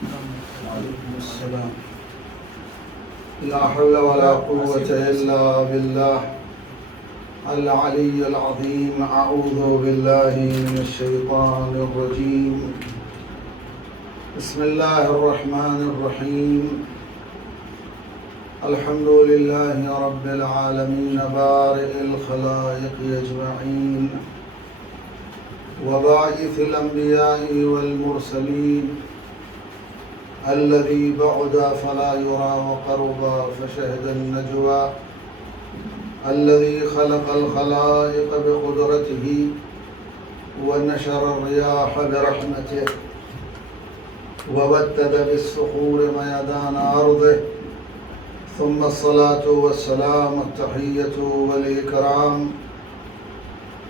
وعليكم السلام. لا حول ولا قوة إلا بالله العلي العظيم. أعوذ بالله من الشيطان الرجيم. بسم الله الرحمن الرحيم. الحمد لله رب العالمين بارئ الخلائق أجمعين وباعث الأنبياء والمرسلين الذي بعد فلا يرى وقرب فشهد النجوى الذي خلق الخلائق بقدرته ونشر الرياح برحمته وودد بالصخور ميدان أرضه. ثم الصلاة والسلام التحية والإكرام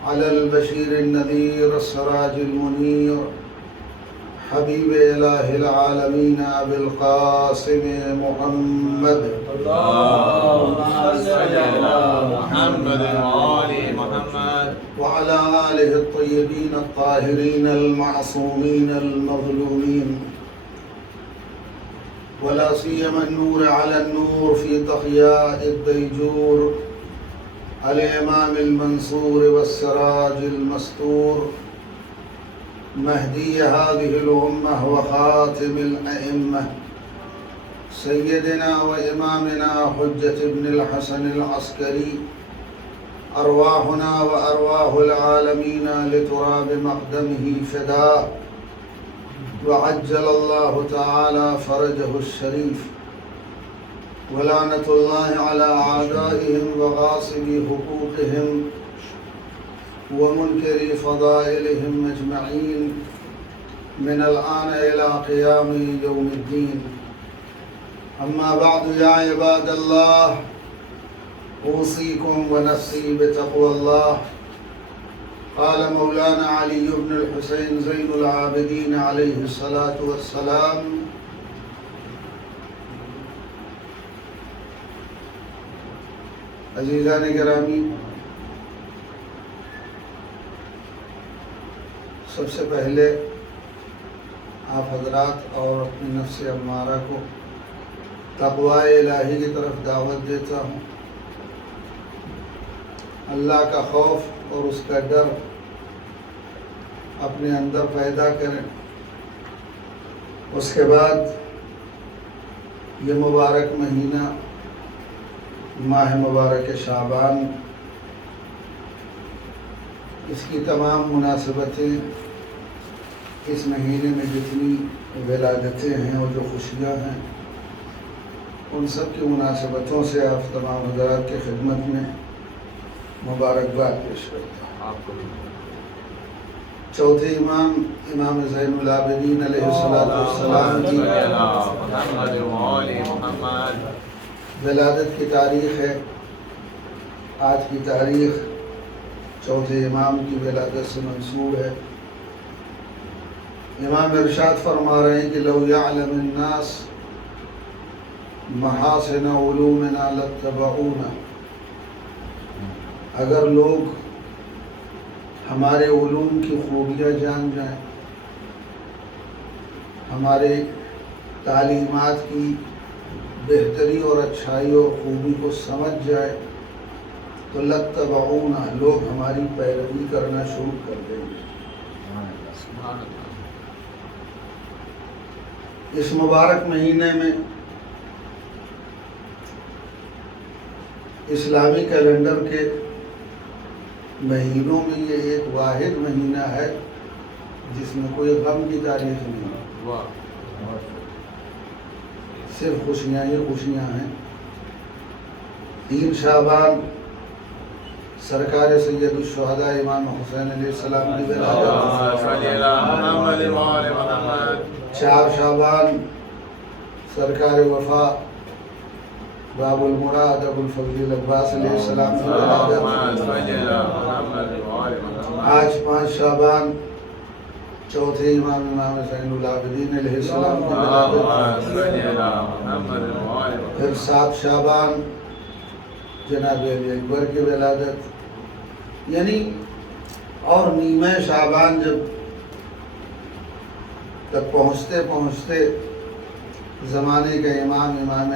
على البشير النذير السراج المنير حبيب إله العالمين أبي القاسم محمد. اللهم صل على محمد وآل محمد وعلى آله الطيبين الطاهرين المعصومين المظلومين، ولا سيما النور على النور في تحياء الديجور الإمام المنصور والسراج المستور مهدي هذه الأمة وخاتم الأئمة سيدنا وإمامنا حجة بن الحسن العسكري. أرواحنا وأرواح العالمين لتراب مقدمه فداء، وعجل الله تعالى فرجه الشريف. ولعنة الله على أعدائهم وغاصبي حقوقهم ومنكري فضائلهم أجمعين من الآن إلى قيام يوم الدين. أما بعد، يا عباد الله، أوصيكم ونفسي بتقوى الله. قال مولانا علي بن الحسين زين العابدين عليه الصلاة والسلام: عزیزان گرامی، سب سے پہلے آپ حضرات اور اپنی نفس امارہ کو تقوی الہی کی طرف دعوت دیتا ہوں. اللہ کا خوف اور اس کا ڈر اپنے اندر پیدا کریں. اس کے بعد یہ مبارک مہینہ، ماہ مبارک شعبان، اس کی تمام مناسبتیں، اس مہینے میں جتنی ولادتیں ہیں اور جو خوشیاں ہیں، ان سب کی مناسبتوں سے آپ تمام حضرات کے خدمت میں مبارکباد پیش کرتا ہوں. چوتھے امام، امام زین العابدین علیہ السلام کی ولادت کی تاریخ ہے. آج کی تاریخ چوتھے امام کی ولادت سے منسوب ہے. امام ارشاد فرما رہے ہیں کہ لو یعلم الناس محاسن علومنا لاتبعونا. اگر لوگ ہمارے علوم کی خوبیاں جان جائیں، ہمارے تعلیمات کی بہتری اور اچھائی اور خوبی کو سمجھ جائے تو لاتبعونا، لوگ ہماری پیروی کرنا شروع کر دیں گے. اس مبارک مہینے میں اسلامی کیلنڈر کے مہینوں میں یہ ایک واحد مہینہ ہے جس میں کوئی غم کی تاریخ نہیں ہے، صرف خوشیاں ہی خوشیاں ہیں. 3 شعبان سرکار سید الشہداء امام حسین علیہ السلام کی ولادت. 4 شعبان سرکار وفا باب المراد ابو الفضل العباس علیہ السلام کی ولادت. آج 5 شعبان چوتھے امام، امام زین العابدین علیہ السلام کی ولادت. پھر 7 شعبان جناب علی اکبر کی ولادت. یعنی اور نیمہ شعبان جب تک پہنچتے پہنچتے زمانے کا امام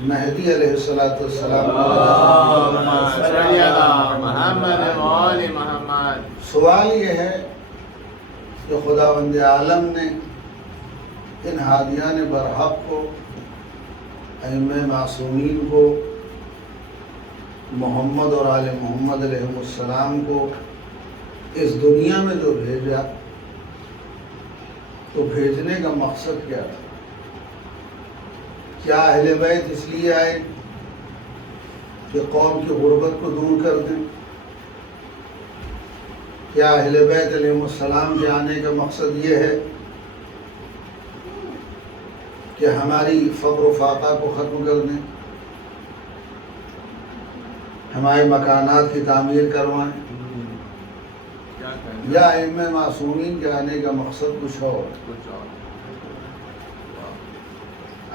مہدی علیہ السلام اللهم صل على محمد وآل محمد. سوال یہ ہے کہ خداوند عالم نے ان ہادیان برحق کو، ائمہ معصومین کو، محمد اور آل محمد علیہ السلام کو اس دنیا میں جو بھیجا تو بھیجنے کا مقصد کیا تھا؟ کیا اہل بیت اس لیے آئے کہ قوم کی غربت کو دور کر دیں؟ کیا اہل بیت علیہ السلام کے آنے کا مقصد یہ ہے کہ ہماری فقر و فاقہ کو ختم کر دیں، ہمارے مکانات کی تعمیر کروائیں؟ یا ائمہ معصومین کے آنے کا مقصد کچھ اور؟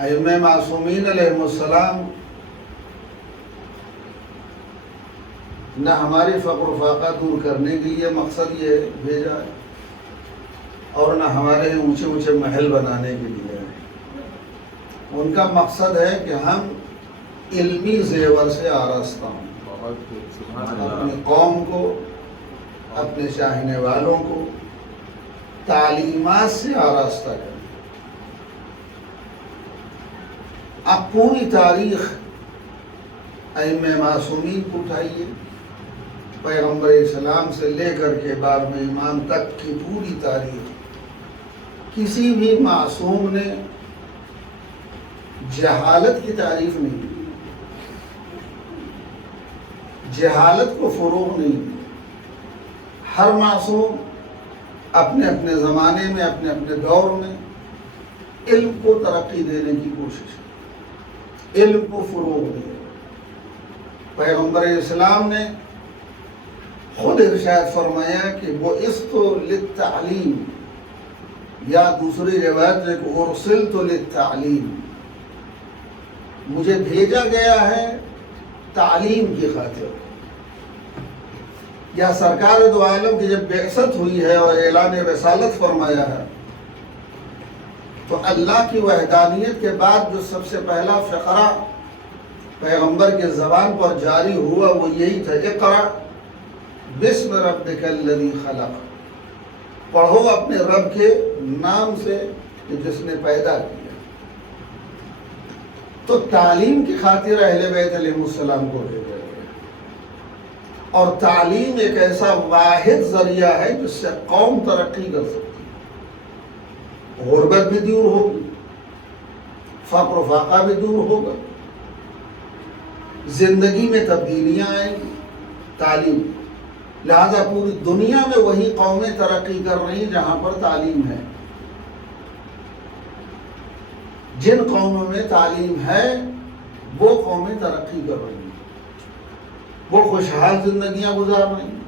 ائمہ معصومین علیہ السلام نہ ہماری فقر و فاقہ دور کرنے کے لیے مقصد یہ بھیجا ہے اور نہ ہمارے اونچے اونچے محل بنانے کے لیے ہے۔ ان کا مقصد ہے کہ ہم علمی زیور سے آراستہ ہوں، اپنی قوم کو، اپنے چاہنے والوں کو تعلیمات سے آراستہ کریں۔ اب پوری تاریخ ائمہ معصومین کو اٹھائیے، پیغمبر اسلام سے لے کر کے باب امام تک کی پوری تاریخ، کسی بھی معصوم نے جہالت کی تعریف نہیں کی، جہالت کو فروغ نہیں دی۔ ہر معصوم اپنے اپنے زمانے میں، اپنے اپنے دور میں علم کو ترقی دینے کی کوشش کی، علم کو فروغ دیا۔ پیغمبر اسلام نے خود ارشاد فرمایا کہ بعثت للتعلیم، یا دوسری روایت میں کہ ارسلت للتعلیم، مجھے بھیجا گیا ہے تعلیم کی خاطر۔ یا سرکار دو عالم کی جب بعثت ہوئی ہے اور اعلان رسالت فرمایا ہے تو اللہ کی وحدانیت کے بعد جو سب سے پہلا فقرہ پیغمبر کے زبان پر جاری ہوا وہ یہی تھا، اقرأ بسم ربک الذی خلق، پڑھو اپنے رب کے نام سے جس نے پیدا کیا۔ تو تعلیم کی خاطر اہل بیت علیہ السلام کو بھیجا گیا، اور تعلیم ایک ایسا واحد ذریعہ ہے جس سے قوم ترقی کر سکتی ہے، غربت بھی دور ہوگی، فقر و فاقہ بھی دور ہوگا، زندگی میں تبدیلیاں آئیں گی تعلیم۔ لہذا پوری دنیا میں وہی قومیں ترقی کر رہی ہیں جہاں پر تعلیم ہے۔ جن قوموں میں تعلیم ہے وہ قومیں ترقی کر رہی ہیں، وہ خوشحال زندگیاں گزار رہی ہیں۔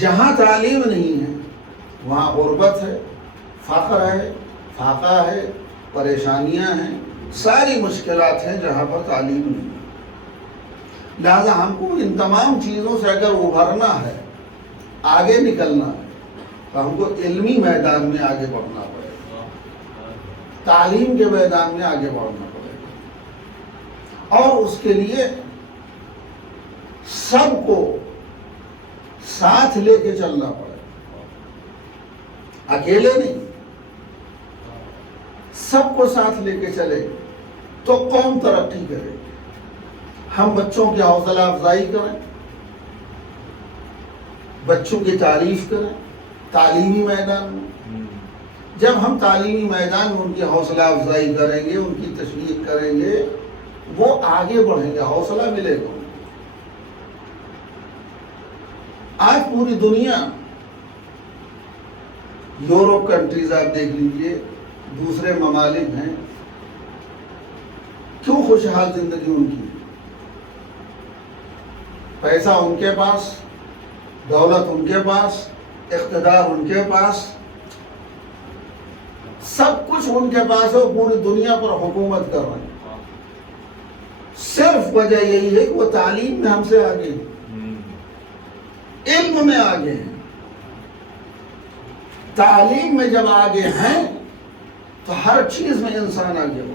جہاں تعلیم نہیں ہے وہاں غربت ہے، فقر ہے، فاقہ ہے، پریشانیاں ہیں، ساری مشکلات ہیں جہاں پر تعلیم نہیں ہے۔ لہذا ہم کو ان تمام چیزوں سے اگر ابھرنا ہے، آگے نکلنا ہے، تو ہم کو علمی میدان میں آگے بڑھنا پڑے گا، تعلیم کے میدان میں آگے بڑھنا پڑے گا، اور اس کے لیے سب کو ساتھ لے کے چلنا پڑے گا، اکیلے نہیں، سب کو ساتھ لے کے چلے تو قوم ترقی کرے گی۔ ہم بچوں کی حوصلہ افزائی کریں، بچوں کی تعریف کریں تعلیمی میدان میں۔ جب ہم تعلیمی میدان میں ان کی حوصلہ افزائی کریں گے، ان کی تشویق کریں گے، وہ آگے بڑھیں گے، حوصلہ ملے گا۔ آج پوری دنیا، یورپ کنٹریز آپ دیکھ لیجئے، دوسرے ممالک ہیں، کیوں خوشحال زندگی ان کی؟ پیسہ ان کے پاس، دولت ان کے پاس، اقتدار ان کے پاس، سب کچھ ان کے پاس ہے، پوری دنیا پر حکومت کر رہے ہیں۔ صرف وجہ یہی ہے کہ وہ تعلیم میں ہم سے آگے ہیں، علم میں آگے ہیں، تعلیم میں جب آگے ہیں تو ہر چیز میں انسان آگے ہو.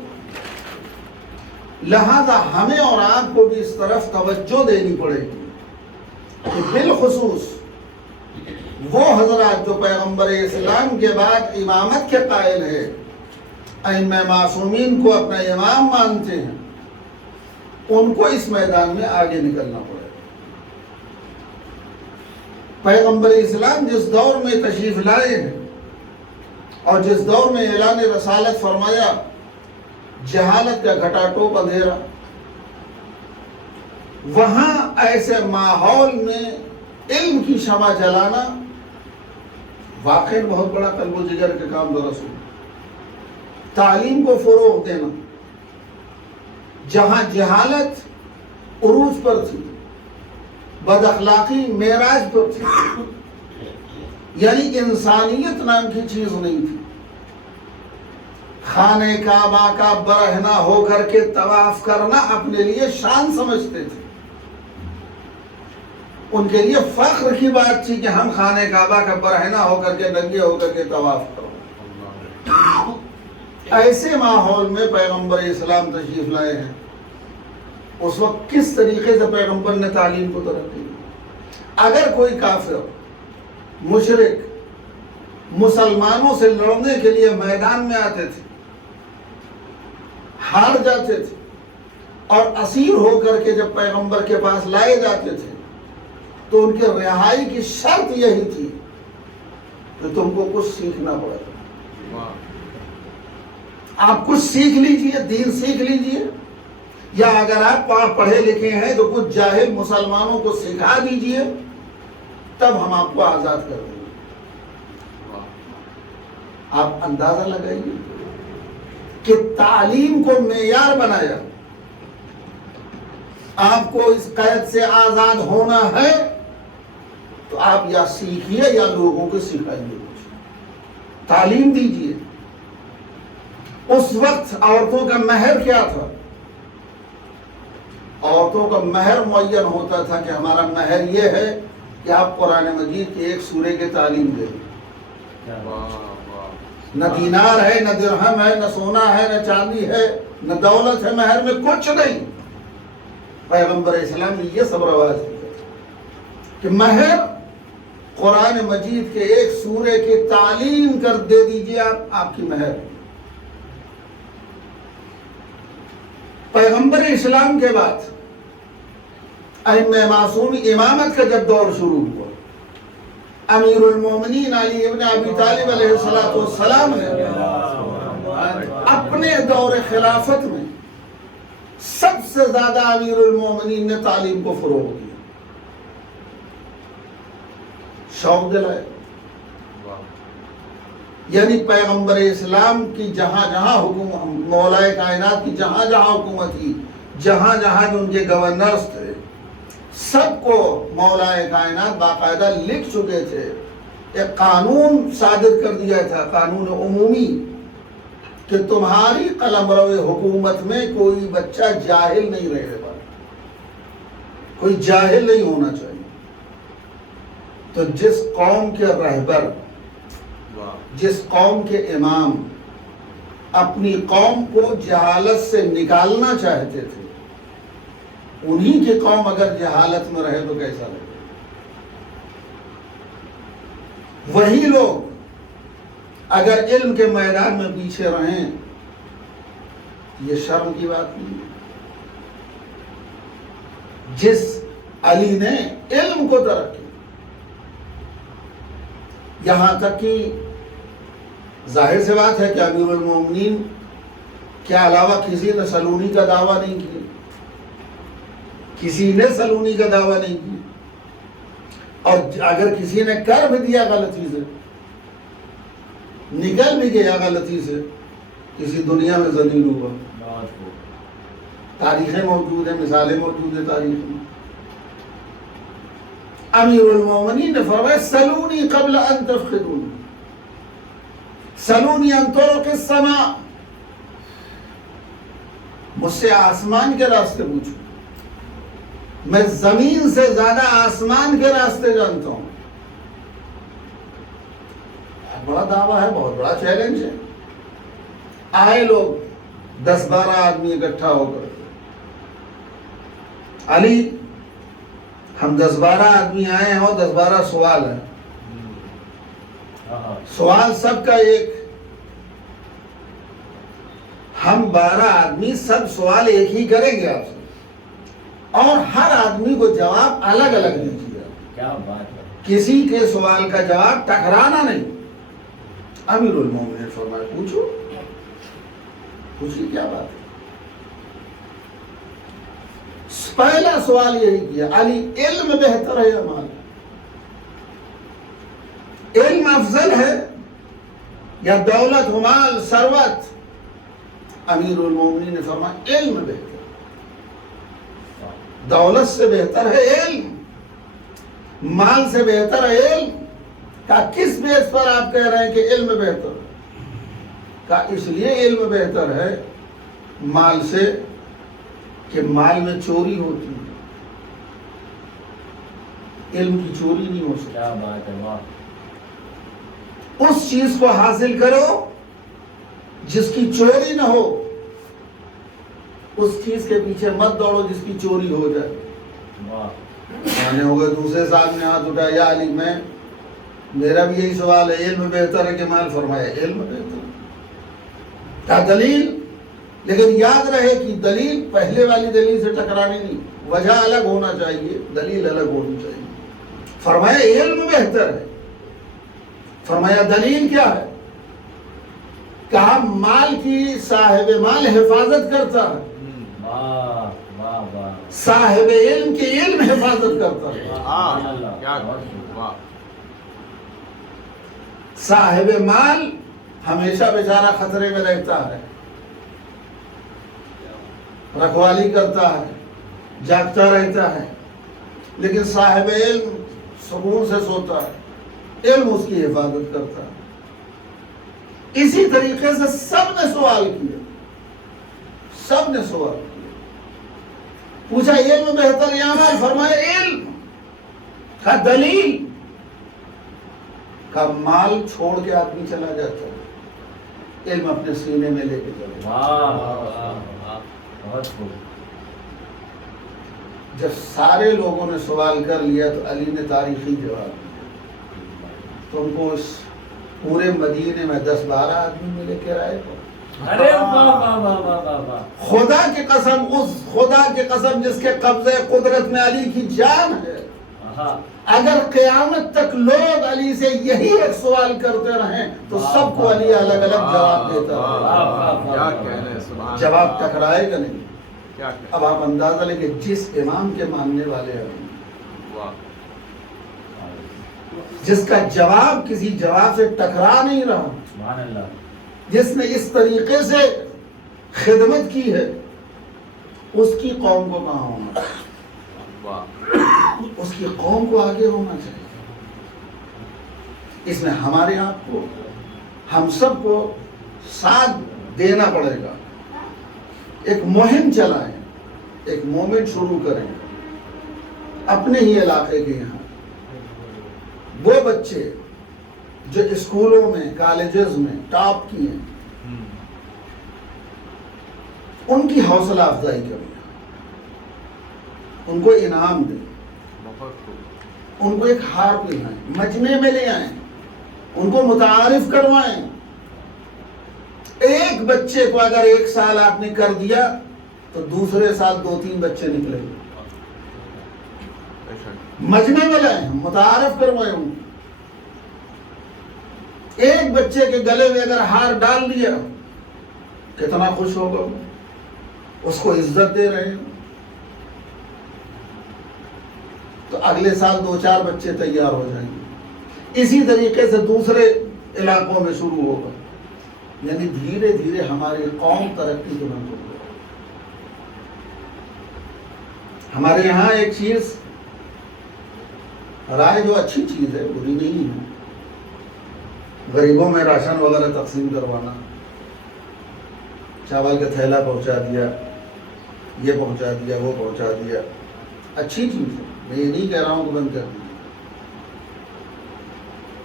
لہذا ہمیں اور آپ کو بھی اس طرف توجہ دینی پڑے گی کہ بالخصوص وہ حضرات جو پیغمبر اسلام کے بعد امامت کے قائل ہے، ائمہ معصومین کو اپنا امام مانتے ہیں، ان کو اس میدان میں آگے نکلنا پڑے. پیغمبر اسلام جس دور میں تشریف لائے ہیں اور جس دور میں اعلان رسالت فرمایا، جہالت کا گھٹا ٹوپ اندھیرا، وہاں ایسے ماحول میں علم کی شمع جلانا واقعی بہت بڑا قلب و جگر کے کام درست ہو. تعلیم کو فروغ دینا، جہاں جہالت عروج پر تھی، بد اخلاقی معراج پر تھی، یعنی انسانیت نام کی چیز نہیں تھی. خانہ کعبہ کا برہنہ ہو کر کے طواف کرنا اپنے لیے شان سمجھتے تھے. ان کے لیے فخر کی بات تھی کہ ہم خانہ کعبہ کا برہنہ ہو کر کے ننگے ہو کر کے طواف کرو. ایسے ماحول میں پیغمبر اسلام تشریف لائے ہیں. اس وقت کس طریقے سے پیغمبر نے تعلیم کو ترقی دی؟ اگر کوئی کافر مشرک مسلمانوں سے لڑنے کے لیے میدان میں آتے تھے، ہار جاتے تھے اور اسیر ہو کر کے جب پیغمبر کے پاس لائے جاتے تھے تو ان کے رہائی کی شرط یہی تھی کہ تم کو کچھ سیکھنا پڑے گا. آپ کچھ سیکھ لیجئے، دین سیکھ لیجئے، یا اگر آپ پڑھے لکھے ہیں تو کچھ جاہل مسلمانوں کو سکھا دیجئے، تب ہم آپ کو آزاد کر دیں گے. آپ اندازہ لگائیے کہ تعلیم کو معیار بنایا. آپ کو اس قید سے آزاد ہونا ہے تو آپ یا سیکھیے یا لوگوں کو سکھائیے، تعلیم دیجئے. اس وقت عورتوں کا مہر کیا تھا؟ عورتوں کا مہر معین ہوتا تھا کہ ہمارا مہر یہ ہے کہ آپ قرآن مجید کے ایک سورے کی تعلیم دیں. نہ دینار ہے، نہ درہم ہے، نہ سونا ہے، نہ چاندی ہے، نہ دولت ہے، مہر میں کچھ نہیں. پیغمبر اسلام نے یہ سب رواج دیا کہ مہر قرآن مجید کے ایک سورے کی تعلیم کر دے دیجئے، آپ کی مہر. پیغمبر اسلام کے بعد ائمہ معصوم امامت کا جب دور شروع ہوا، امیر المومنین علی ابن ابی طالب علیہ السلام نے اپنے دور خلافت میں سب سے زیادہ امیر المومنین نے تعلیم کو فروغ دیا، شوق دلائے. یعنی پیغمبر اسلام کی جہاں جہاں حکومت، مولا کائنات کی جہاں جہاں حکومت تھی، جہاں جہاں ان کے گورنرز تھے، سب کو مولا کائنات باقاعدہ لکھ چکے تھے. ایک قانون صادر کر دیا تھا، قانون عمومی، کہ تمہاری قلمرو حکومت میں کوئی بچہ جاہل نہیں رہے گا، کوئی جاہل نہیں ہونا چاہیے. تو جس قوم کے رہبر، جس قوم کے امام اپنی قوم کو جہالت سے نکالنا چاہتے تھے، انہی کی قوم اگر جہالت میں رہے تو کیسا لگے؟ وہی لوگ اگر علم کے میدان میں پیچھے رہیں، یہ شرم کی بات نہیں. جس علی نے علم کو ترقی، یہاں تک کہ ظاہر سے بات ہے کہ امیر المومنین کے علاوہ کسی نے سلونی کا دعویٰ نہیں کیا، کسی نے سلونی کا دعویٰ نہیں کیا، اور اگر کسی نے کر بھی دیا غلطی سے، نکل بھی گیا غلطی سے، کسی دنیا میں ذلیل ہوا. تاریخیں موجود ہیں، مثالیں موجود ہیں تاریخ میں. امیر المومنین نے فرمایا سلونی قبل ان تفقدونی، سلونی ان طرق السماء، مجھ سے آسمان کے راستے پوچھو، میں زمین سے زیادہ آسمان کے راستے جانتا ہوں. بہت بڑا دعویٰ ہے، بہت بڑا چیلنج ہے. آئے لوگ 10-12 آدمی اکٹھا ہو کر، علی ہم 10-12 آدمی آئے ہیں اور 10-12 سوال ہیں. سوال سب کا ایک، ہم 12 آدمی سب سوال ایک ہی کریں گے آپ سے، اور ہر آدمی کو جواب الگ الگ دیجیے. کیا بات ہے. کسی کے سوال کا جواب ٹکرانا نہیں. امیر المومنین نے فرمایا پوچھو، پوچھیے کیا بات ہے. پہلا سوال یہی کیا، علی علم بہتر ہے یا مال؟ علم افضل ہے یا دولت و مال ثروت؟ امیر المومنین نے فرمایا علم بہتر، دولت سے بہتر ہے علم، مال سے بہتر ہے علم. کہا کس بیس پر آپ کہہ رہے ہیں کہ علم بہتر ہے؟ کہا اس لیے علم بہتر ہے مال سے کہ مال میں چوری ہوتی ہے، علم کی چوری نہیں ہو سکتی. کیا بات ہے. واہ. اس چیز کو حاصل کرو جس کی چوری نہ ہو، اس چیز کے پیچھے مت دوڑو جس کی چوری ہو جائے. واہ. ہوگا دوسرے صاحب نے ہاتھ اٹھایا، یا علی میرا بھی یہی سوال ہے، علم بہتر ہے کہ مال؟ فرمایا علم بہتر ہے. کیا دلیل؟ لیکن یاد رہے کہ دلیل پہلے والی دلیل سے ٹکرانی نہیں، وجہ الگ ہونا چاہیے، دلیل الگ ہونی چاہیے. فرمایا علم بہتر ہے. فرمایا دلیل کیا ہے؟ کہا مال کی صاحب مال حفاظت کرتا ہے، واہ واہ واہ. صاحب علم کی علم حفاظت کرتا ہے. کیا واہ. صاحب مال ہمیشہ بیچارہ خطرے میں رہتا ہے، رکھوالی کرتا ہے، جاگتا رہتا ہے، لیکن صاحب علم سکون سے سوتا ہے، علم اس کی حفاظت کرتا ہے. اسی طریقے سے سب نے سوال کیا، سب نے سوال کیا، پوچھا علم بہتر یا مال؟ فرمایا علم. کہا دلیل؟ کہا مال چھوڑ کے آدمی چلا جاتا ہے، علم اپنے سینے میں لے کے چلا جاتا ہے. واہ واہ واہ. بہت خوب. جب سارے لوگوں نے سوال کر لیا تو علی نے تاریخی جواب دیا. تم کو اس پورے مدینے میں 10-12 آدمی ملے کرائے کو. ارے واہ واہ واہ واہ واہ واہ. خدا کی قسم، اس خدا کی قسم جس کے قبضے قدرت میں علی کی جان ہے، اگر قیامت تک لوگ علی سے یہی ایک سوال کرتے رہیں تو سب کو علی الگ الگ جواب دیتا ہے. جواب ٹکرائے گا نہیں. اب آپ اندازہ لیں کہ جس امام کے ماننے والے ہیں، جس کا جواب کسی جواب سے ٹکرا نہیں رہا، سبحان اللہ. جس نے اس طریقے سے خدمت کی ہے، اس کی قوم کو کہاں ہونا چاہیے؟ اس کی قوم کو آگے ہونا چاہیے. اس میں ہمارے آپ کو، ہم سب کو ساتھ دینا پڑے گا. ایک مہم چلائیں، ایک مومنٹ شروع کریں اپنے ہی علاقے کے یہاں. وہ بچے جو اسکولوں میں، کالجز میں ٹاپ کیے ہیں، ان کی حوصلہ افزائی کریں، ان کو انعام دیں، ان کو ایک ہار پہنائیں، مجمع میں لے آئیں، ان کو متعارف کروائیں. ایک بچے کو اگر 1 سال آپ نے کر دیا تو دوسرے سال 2-3 بچے نکلیں گے. مجمع میں لائیں، متعارف کروائیں ان کو. ایک بچے کے گلے میں اگر ہار ڈال دیا کتنا خوش ہوگا، اس کو عزت دے رہے ہیں. تو اگلے سال 2-4 بچے تیار ہو جائیں گے. اسی طریقے سے دوسرے علاقوں میں شروع ہوگا. یعنی دھیرے دھیرے ہماری قوم ترقی کو نہ کرے. ہمارے یہاں ایک چیز رائے جو اچھی چیز ہے، بری نہیں ہے، غریبوں میں راشن وغیرہ تقسیم کروانا، چاول کا تھیلا پہنچا دیا، یہ پہنچا دیا، وہ پہنچا دیا، اچھی چیز ہے، میں یہ نہیں کہہ رہا ہوں کہ بند کر دیا.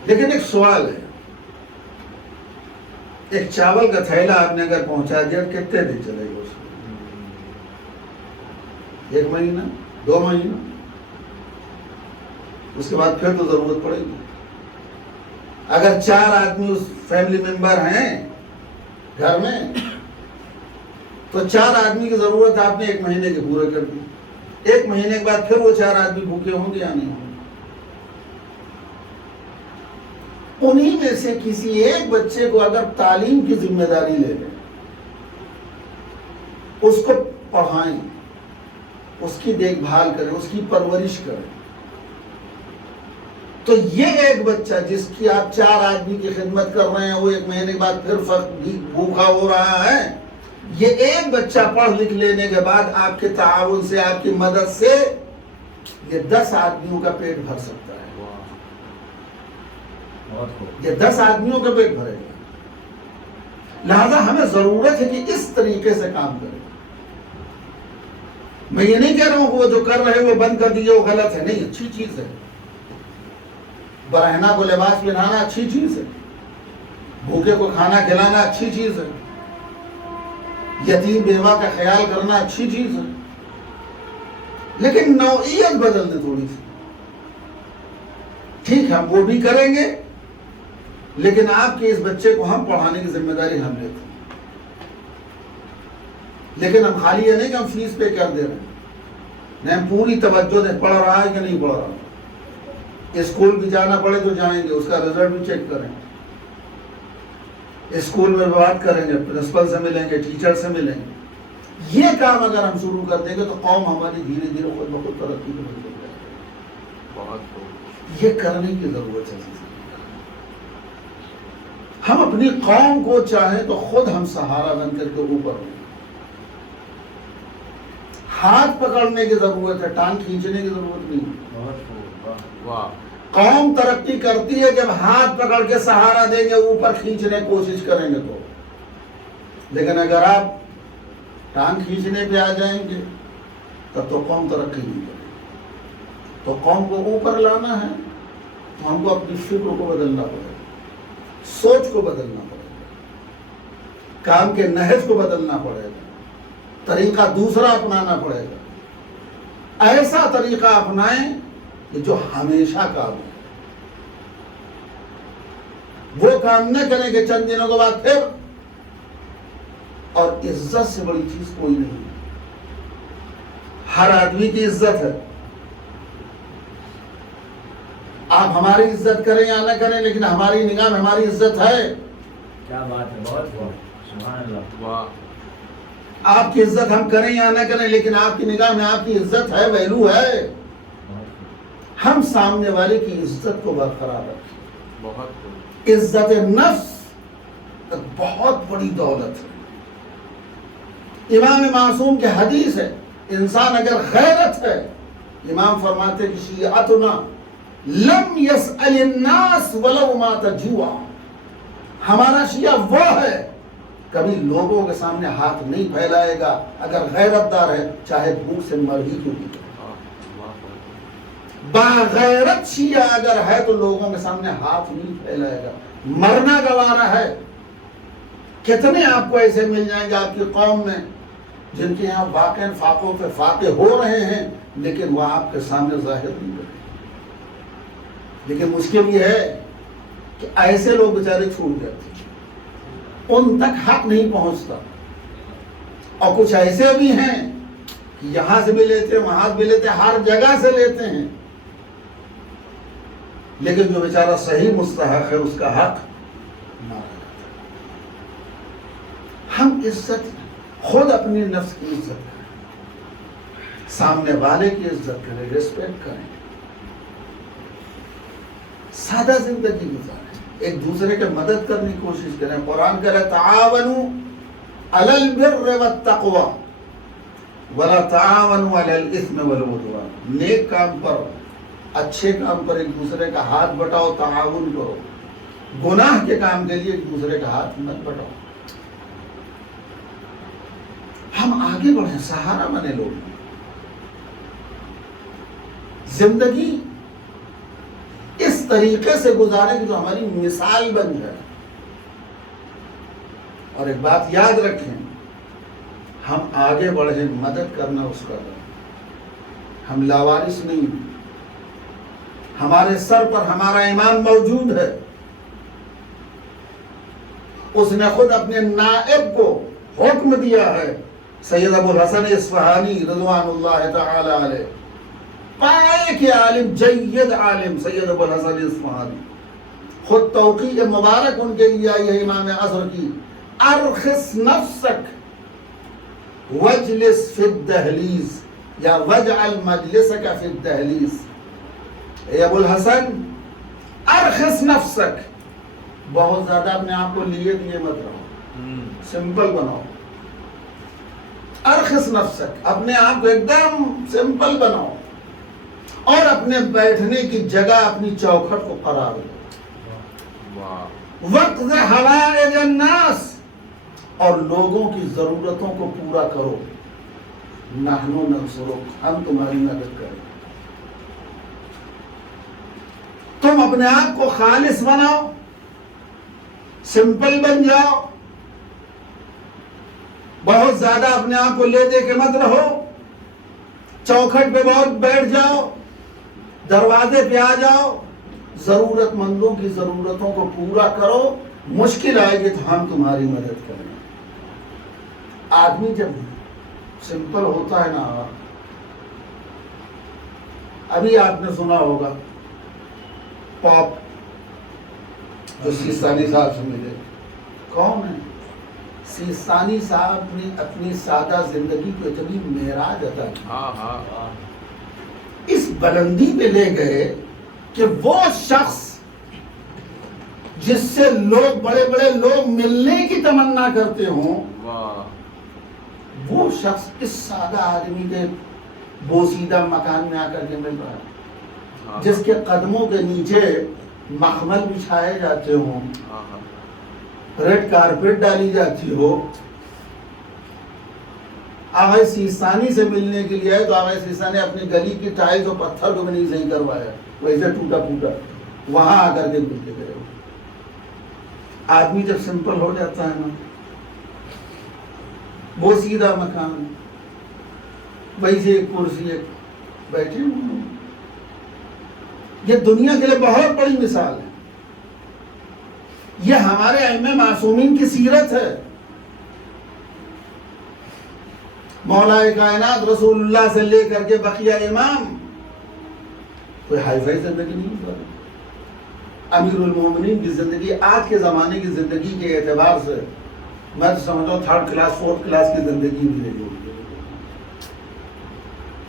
لیکن ایک سوال ہے، ایک چاول کا تھیلا آپ نے اگر پہنچا دیا کتنے دن چلے گا اس کو؟ 1 مہینہ 2 مہینہ، اس کے بعد پھر تو ضرورت پڑے گی۔ اگر 4 آدمی اس فیملی ممبر ہیں گھر میں تو 4 آدمی کی ضرورت آپ نے 1 مہینے کے پورے کر دی۔ 1 مہینے کے بعد پھر وہ 4 آدمی بھوکے ہوں گے یا نہیں ہوں گے؟ انہی میں سے کسی ایک بچے کو اگر تعلیم کی ذمہ داری لے لیں، اس کو پڑھائیں، اس کی دیکھ بھال کریں، اس کی پرورش کریں، تو یہ ایک بچہ جس کی آپ 4 آدمی کی خدمت کر رہے ہیں وہ 1 مہینے کے بعد پھر بھوکا ہو رہا ہے، یہ ایک بچہ پڑھ لکھ لینے کے بعد آپ کے تعاون سے، آپ کی مدد سے یہ 10 آدمیوں کا پیٹ بھر سکتا ہے۔ یہ 10 آدمیوں کا پیٹ بھرے گا۔ لہذا ہمیں ضرورت ہے کہ اس طریقے سے کام کریں۔ میں یہ نہیں کہہ رہا ہوں کہ وہ جو کر رہے ہیں وہ بند کر دیجیے وہ غلط ہے، نہیں، اچھی چیز ہے۔ برہنہ کو لباس پہنانا اچھی چیز ہے، بھوکے کو کھانا کھلانا اچھی چیز ہے، یتیم بیوہ کا خیال کرنا اچھی چیز ہے، لیکن نوعیت بدل دے تھوڑی سی۔ ٹھیک ہم وہ بھی کریں گے، لیکن آپ کے اس بچے کو ہم پڑھانے کی ذمہ داری ہم لیتے ہیں۔ لیکن ہم خالی یہ نہیں کہ ہم فیس پے کر دے رہے ہیں، نہیں، ہم پوری توجہ دیں پڑھ رہا ہے کہ نہیں پڑھ رہا۔ اسکول بھی جانا پڑے تو جائیں گے، اس کا رزلٹ بھی چیک کریں گے، اسکول میں بات کریں گے، پرنسپل سے ملیں گے، ٹیچر سے ملیں گے۔ یہ کام اگر ہم شروع کر دیں گے تو قوم ہماری دھیرے دھیرے خود بخود ترقی کی طرف جائے گی۔ یہ کرنے کی ضرورت ہے۔ ہم اپنی قوم کو چاہیں تو خود ہم سہارا بن کر کے اوپر ہوں۔ ہاتھ پکڑنے کی ضرورت ہے، ٹانگ کھینچنے کی ضرورت نہیں۔ قوم ترقی کرتی ہے جب ہاتھ پکڑ کے سہارا دیں گے، اوپر کھینچنے کی کوشش کریں گے تو۔ لیکن اگر آپ ٹانگ کھینچنے پہ آ جائیں گے تب تو قوم ترقی نہیں کرے گی۔ تو قوم کو اوپر لانا ہے تو ہم کو اپنی فکر کو بدلنا پڑے گا، سوچ کو بدلنا پڑے گا، کام کے نہج کو بدلنا پڑے گا، طریقہ دوسرا اپنانا پڑے گا۔ ایسا طریقہ اپنائیں کہ جو ہمیشہ کام ہو۔ وہ کام نہ کریں کہ چند دنوں کے بعد پھر، اور عزت سے بڑی چیز کوئی نہیں۔ ہر آدمی کی عزت ہے، آپ ہماری عزت کریں یا نہ کریں، لیکن ہماری نگاہ میں ہماری عزت ہے۔ کیا بات ہے، بہت بہت سبحان اللہ۔ آپ کی عزت ہم کریں یا نہ کریں، لیکن آپ کی نگاہ میں آپ کی عزت ہے، ویلو ہے۔ ہم سامنے والے کی عزت کو برقرار رکھیں۔ عزت نفس ایک بہت بڑی دولت ہے۔ امام معصوم کی حدیث ہے، انسان اگر غیرت ہے، امام فرماتے کہ شیعتنا لم یسأل الناس ولو مات جوعا، ہمارا شیعہ وہ ہے کبھی لوگوں کے سامنے ہاتھ نہیں پھیلائے گا اگر غیرت دار ہے، چاہے بھوک سے مر ہی کیوں نہیں۔ باغیرت شیعہ اگر ہے تو لوگوں کے سامنے ہاتھ نہیں پھیلائے گا، مرنا گوارا ہے۔ کتنے آپ کو ایسے مل جائیں گے آپ کی قوم میں جن کے یہاں واقع فاقوں پہ فاقے ہو رہے ہیں، لیکن وہ آپ کے سامنے ظاہر نہیں کرتے۔ لیکن مشکل یہ ہے کہ ایسے لوگ بیچارے چھوٹ جاتے ہیں، ان تک حق نہیں پہنچتا۔ اور کچھ ایسے بھی ہیں کہ یہاں سے بھی لیتے ہیں، وہاں سے بھی لیتے ہیں، ہر جگہ سے لیتے ہیں، لیکن جو بیچارہ صحیح مستحق ہے اس کا حق نہ رہتا۔ ہم عزت خود اپنی نفس کی عزت کریں، سامنے والے کی عزت کریں، ریسپیکٹ کریں، سادہ زندگی گزاریں، ایک دوسرے کے مدد کرنے کی کوشش کریں۔ قرآن کہہ رہا ہے تعاونوا علی البر والتقوی ولا تعاونوا علی الاثم والعدوان، نیک کام پر، اچھے کام پر ایک دوسرے کا ہاتھ بٹاؤ، تعاون کرو، گناہ کے کام کے لیے ایک دوسرے کا ہاتھ مت بٹاؤ۔ ہم آگے بڑھیں، سہارا بنے لوگ، زندگی اس طریقے سے گزارے کہ جو ہماری مثال بن جائے۔ اور ایک بات یاد رکھیں، ہم آگے بڑھیں، مدد کرنا اس کا ہے، ہم لاوارث نہیں، ہمارے سر پر ہمارا امام موجود ہے، اس نے خود اپنے نائب کو حکم دیا ہے، سید ابو الحسن اصفہانی رضوان اللہ تعالی علیہ، پائے کے عالم، جید عالم سید ابو الحسن اصفہانی، خود توقیع مبارک ان کے لیے آئی ہے امام عصر کی، ارخص نفسک وجلس فی الدہلیز یا وجعل مجلسک فی الدہلیز، اے ابو الحسن ارخص نفسک، بہت زیادہ اپنے آپ کو لیے دیے مت رہو، سمپل بناؤ، ارخص نفسک، اپنے آپ کو ایک دم سمپل بناؤ، اور اپنے بیٹھنے کی جگہ اپنی چوکھٹ کو قرار دو، وقت حوائج الناس، اور لوگوں کی ضرورتوں کو پورا کرو، نحن ننصرک، ہم تمہاری مدد کریں، تم اپنے آپ کو خالص بناؤ، سمپل بن جاؤ، بہت زیادہ اپنے آپ کو لے دے کے مت رہو، چوکھٹ پہ بہت بیٹھ جاؤ، دروازے پہ آ جاؤ، ضرورت مندوں کی ضرورتوں کو پورا کرو، مشکل آئے گی تو ہم تمہاری مدد کریں۔ آدمی جب سمپل ہوتا ہے نا، ابھی آپ نے سنا ہوگا پاپ جو سیستانی صاحب سے ملے، کون ہے؟ سیستانی صاحب نے اپنی سادہ زندگی کو اتنی معراج عطا کی، اس بلندی پہ لے گئے کہ وہ شخص جس سے لوگ بڑے بڑے لوگ ملنے کی تمنا کرتے ہوں، وہ شخص اس سادہ آدمی کے بوسیدہ مکان میں آ کر کے مل رہا ہے، جس کے قدموں کے نیچے مخمل بچھائے جاتے ہوں، ریڈ کارپیٹ ڈالی جاتی ہو۔ آغا سیستانی سے ملنے کے لیے آئے تو آغا سیستانی اپنی گلی کی ٹائل و پتھر کو بھی نہیں صحیح کروایا، ویسے ٹوٹا پھوٹا، وہاں آ کر کے مل کے گئے۔ آدمی جب سمپل ہو جاتا ہے نا، وہ سیدھا مکان، ویسے ایک کرسی، ایک بیٹھے ہوئے، یہ دنیا کے لیے بہت بڑی مثال ہے، یہ ہمارے ائمہ معصومین کی سیرت ہے۔ مولا کائنات رسول اللہ سے لے کر کے بقیہ امام، کوئی ہائی فائی زندگی نہیں گزاری۔ امیر المومنین کی زندگی آج کے زمانے کی زندگی کے اعتبار سے میں تو سمجھتا ہوں 3rd کلاس 4th کلاس کی زندگی ملے گی،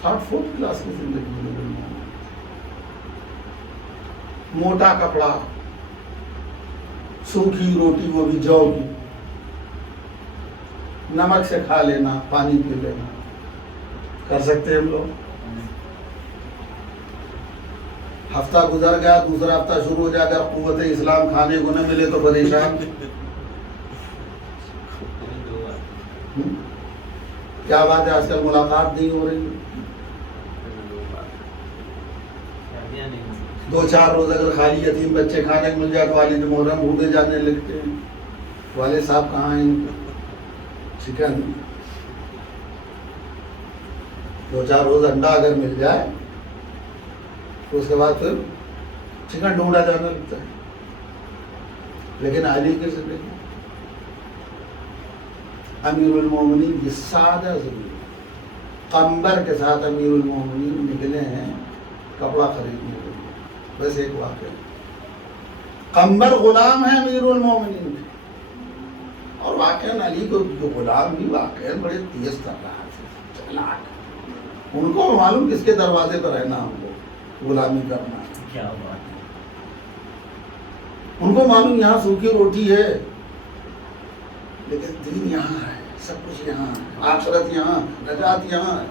3rd 4th کلاس کی زندگی ملے گی۔ موٹا کپڑا، سوکھی روٹی، وہ بھی جو کی، نمک سے کھا لینا، پانی پی لینا، کر سکتے ہم لوگ؟ ہفتہ گزر گیا، دوسرا ہفتہ شروع ہو جائے، اگر قوت اسلام کھانے کو نہ ملے تو پریشان۔ کیا بات ہے، آج کل ملاقات نہیں ہو رہی، 2-4 روز اگر خالی یتیم بچے کھانے کو مل جائے تو والد محرم بھوکے جانے لگتے ہیں، والد صاحب کہاں ہیں؟ چکن 2-4 روز انڈا اگر مل جائے تو اس کے بعد پھر چکن ڈھونڈا جانے لگتا ہے۔ لیکن علی کی زندگی، امیر المومنین کی سادہ زندگی، قمبر کے ساتھ امیر المومنین نکلے ہیں کپڑا خریدنے کے لیے۔ بس ایک واقعہ، قمبر غلام ہے امیر المومنین کے، اور واقعاً علی کو جو غلام بھی واقعاً بڑے تیز طرح سے چلاک، ان کو معلوم کس کے دروازے پر رہنا، ہم کو غلامی کرنا ہے، کیا بات ہے، ان کو معلوم یہاں سوکھی روٹی ہے لیکن دین یہاں ہے، سب کچھ یہاں ہے، آخرت یہاں، نجات یہاں ہے،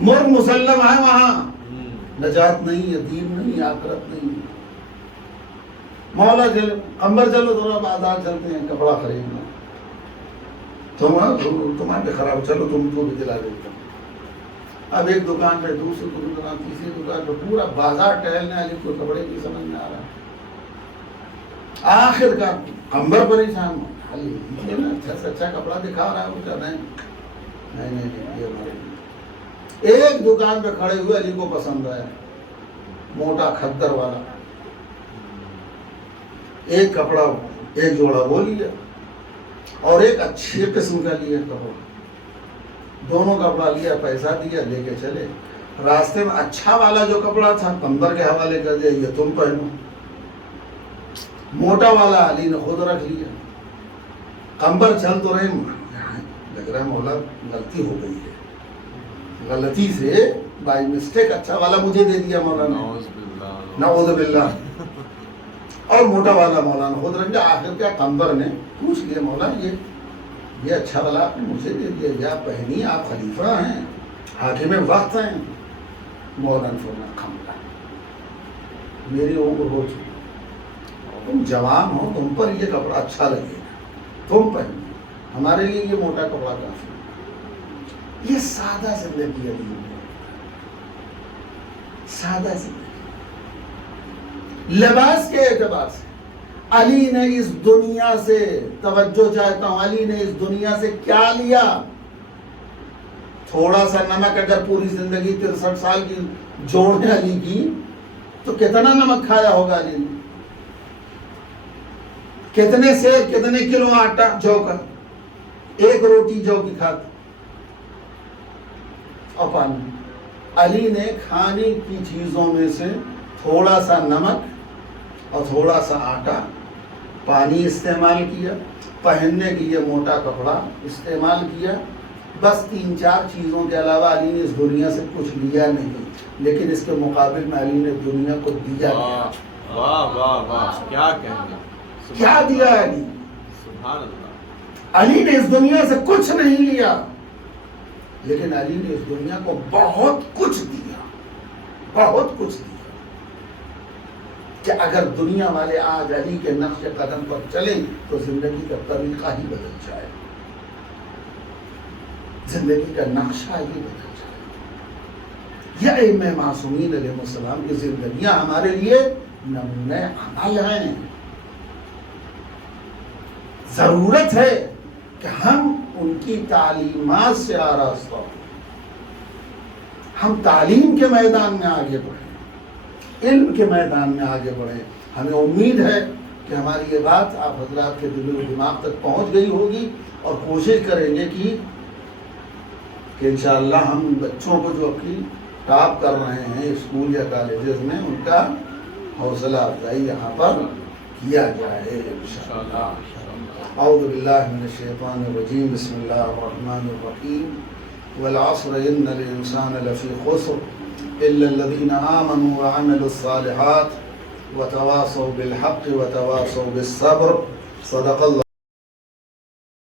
مرغ مسلم ہے وہاں، نجات نہیں ہے، دین نہیں ہے، آخرت نہیں ہے۔ مولا قمبر چلو تھوڑا بازار چلتے ہیں کپڑا خریدنا، تمہارے خراب، چلو تم کو بھی دلا دیتا ہوں۔ اب ایک دکان پہ، دوسری دکان، تیسری دکان پہ، پورا بازار ٹہلنے، علی کو کپڑے کی سمجھ میں آ رہا ہے، آخر کا قمبر پریشان اچھا سے اچھا کپڑا دکھا رہا ہے وہ کہہ رہے ہیں نہیں یہ ہمارے لیے۔ ایک دکان پہ کھڑے ہوئے علی کو پسند آیا، موٹا کھدر والا، ایک کپڑا ایک جوڑا وہ لیا اور ایک اچھی قسم کا لیا کپڑا، دونوں کپڑا لیا، پیسہ دیا، لے کے چلے۔ راستے میں اچھا والا جو کپڑا تھا قمبر کے حوالے کر دیا، یہ تم پہنو۔ موٹا والا علی نے خود رکھ لیا۔ قمبر چل تو رہے، لگ رہا ہے مولا غلطی ہو گئی ہے، غلطی سے بائی مسٹیک اچھا والا مجھے دے دیا مولانا، نعوذ باللہ۔ اور موٹا والا مولانا خود رکھ دیا۔ آخر کیا قمبر نے پوچھ لیا، مولا یہ اچھا والا آپ نے مجھے دے دیا، یہ آپ پہنی، آپ خلیفہ ہیں، حاکم وقت ہیں۔ مولانا فرمایا قمبر میری عمر ہو چکی، تم جوان ہو، تم پر یہ کپڑا اچھا لگے گا، تم پہنو، ہمارے لیے یہ موٹا کپڑا کافی ہے۔ یہ سادہ زندگی ہے، سادہ زندگی۔ لباس کے اعتبار سے علی نے اس دنیا سے، توجہ چاہتا ہوں، علی نے اس دنیا سے کیا لیا؟ تھوڑا سا نمک اگر پوری زندگی 63 سال کی جوڑ علی کی تو کتنا نمک کھایا ہوگا علی نے؟ کتنے سیر، کتنے کلو آٹا جو کا، ایک روٹی جو کی کھاتا اور پانی۔ علی نے کھانے کی چیزوں میں سے تھوڑا سا نمک اور تھوڑا سا آٹا، پانی استعمال کیا، پہننے کے لیے موٹا کپڑا استعمال کیا، بس 3-4 چیزوں کے علاوہ علی نے اس دنیا سے کچھ لیا نہیں، لیکن اس کے مقابل میں علی نے دنیا کو دیا۔ واہ واہ واہ، کیا کہنا، کیا دیا علی؟ سبحان اللہ۔ علی نے اس دنیا سے کچھ نہیں لیا، لیکن علی نے اس دنیا کو بہت کچھ دیا، بہت کچھ دیا، کہ اگر دنیا والے آج علی کے نقش قدم پر چلیں تو زندگی کا طریقہ ہی بدل جائے، زندگی کا نقشہ ہی بدل جائے۔ یہ ائمہ معصومین علیہ السلام کی زندگیاں ہمارے لیے نمونہ عمل ہیں۔ ضرورت ہے کہ ہم ان کی تعلیمات سے آراستہ ہوں، ہم تعلیم کے میدان میں آگے بڑھیں، علم کے میدان میں آگے بڑھیں۔ ہمیں امید ہے کہ ہماری یہ بات آپ حضرات کے دل و دماغ تک پہنچ گئی ہوگی، اور کوشش کریں گے کہ انشاءاللہ ہم بچوں کو جو اپنی ٹاپ کر رہے ہیں اسکول یا کالجز میں، ان کا حوصلہ افزائی یہاں پر کیا جائے انشاءاللہ۔ اعوذ باللہ من الشیطان الرجیم، بسم اللہ الرحمن الرحیم، والعصر ان الانسان لفی خسر الا الذین آمنوا وعملوا الصالحات وتواصوا بالحق وتواصوا بالصبر، صدق اللہ۔